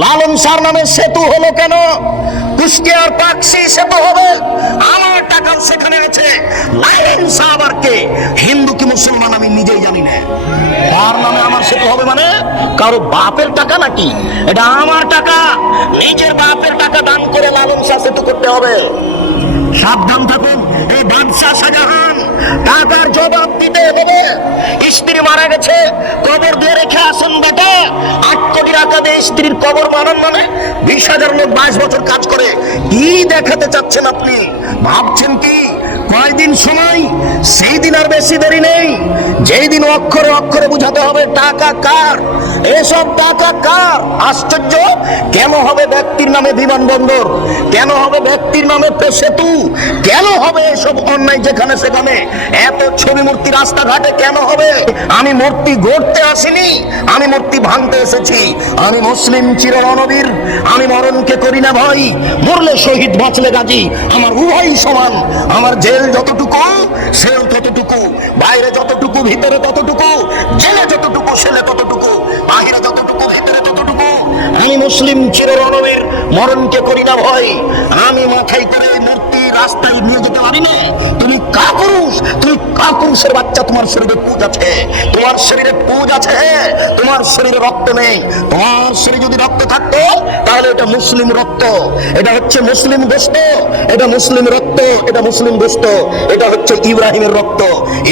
লালন শাহর নামে সেতু হলো কেন? কুষ্টিয়ার পাকশি সেতু হবে, আমার টাকাও সেখানে আছে। লালন শাহ আবার কে? হিন্দু কি মুসলমান আমি নিজেই জানি না। তার নামে আমার সেতু হবে মানে কারো বাপের টাকা নাকি? এটা আমার টাকা, নিজের বাপের টাকা দান করে লালন শাহ সেতু করতে হবে। সাবধান থাকুন, এই বাদশাহ শাহজাহান টাকার জবাব দিতে হবে। স্ত্রী মারা গেছে, কবর দিয়ে রেখে আসেন বেটা। 8 কোটি টাকা দিয়ে স্ত্রীর কবর মানান মানে 20,000 লোক 22 বছর কাজ করে। কি দেখাতে চাচ্ছেন আপনি? ভাবছেন কি কয়দিন সময়? সেই দিন আর বেশি দেরি নেই, যেই দিন অক্ষরে অক্ষরে বুঝাতে হবে টাকা কার, এসব টাকা কার। আশ্চর্য, কেন হবে ব্যক্তির নামে বিমানবন্দর? কেন হবে ব্যক্তির নামে সেতু? কেন হবে এসব অন্যায় যেখানে সেখানে? এত ছবি মূর্তি রাস্তাঘাটে কেন হবে? আমি মূর্তি গড়তে আসিনি, আমি মূর্তি ভাঙতে এসেছি। আমি মুসলিম চির রণবীর, আমি মরণকে করি না ভয়। মরলে শহীদ, বাঁচলে গাজী, আমার উভয় সমান। আমার জেল যতটুকু সেল ততটুকু, বাইরে যতটুকু ভিতরে ততটুকু, জেলে যতটুকু সেলে ততটুকু, বাহিরে যতটুকু ভিতরে ততটুকু। আমি মুসলিম চির রণবীর, মরণকে করি না ভয়। আমি মাথায় করে মূর্তি রাস্তায় নিয়ে যেতে পারি না। তুমি কাপুরুষ, তুমি কাপুরুষের বাচ্চা। তোমার শরীরে পুজ আছে, তোমার শরীরে পুজ আছে, তোমার শরীরে রক্ত নেই। তোমার শরীরে যদি রক্ত থাকতো তাহলে এটা মুসলিম রক্ত, এটা হচ্ছে মুসলিম গোশত, এটা মুসলিম রক্ত, এটা মুসলিম গোশত, এটা হচ্ছে ইব্রাহিমের রক্ত।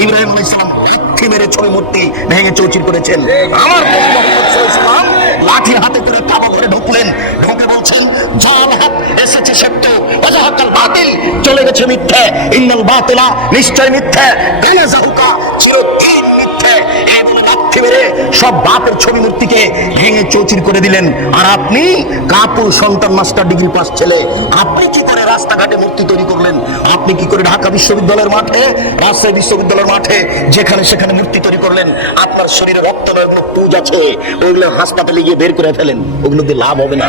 ইব্রাহিম আলাইহিস সালাম লাঠি মেরে ছবি মূর্তি ভেঙে চৌচির করেছেন। আমার নবী মুহাম্মদ সাল্লাল্লাহু আলাইহি ওয়াসাল্লাম লাঠি হাতে করে কাবা ঘরে ঢুকলেন, ঢুকে বলছেন জাল হক এসেছে সত্য, ওয়াজাহাকাল বাতিল চলে গেছে মিথ্যা। ইন্নাল বাতিলা নিশ্চয় মিথ্যা, কানা যাহুকা চিরদিন মিথ্যা। এই বলে লাঠি মেরে সব বাপের ছবি মূর্তিকে ভেঙে চৌচির করে দিলেন। আর আপনি কাপুর সন্তান, মাস্টার ডিগ্রি পাস ছেলে, আপনি কি করে রাস্তাঘাটে মূর্তি তৈরি করলেন? আপনি কি করে ঢাকা বিশ্ববিদ্যালয়ের মাঠে, রাজশাহী বিশ্ববিদ্যালয়ের মাঠে যেখানে সেখানে মূর্তি তৈরি করলেন? আপনার শরীরে রক্ত নয়, পুজ আছে, ওইগুলো হাসপাতালে গিয়ে বের করে ফেলেন, ওগুলো দিয়ে লাভ হবে না।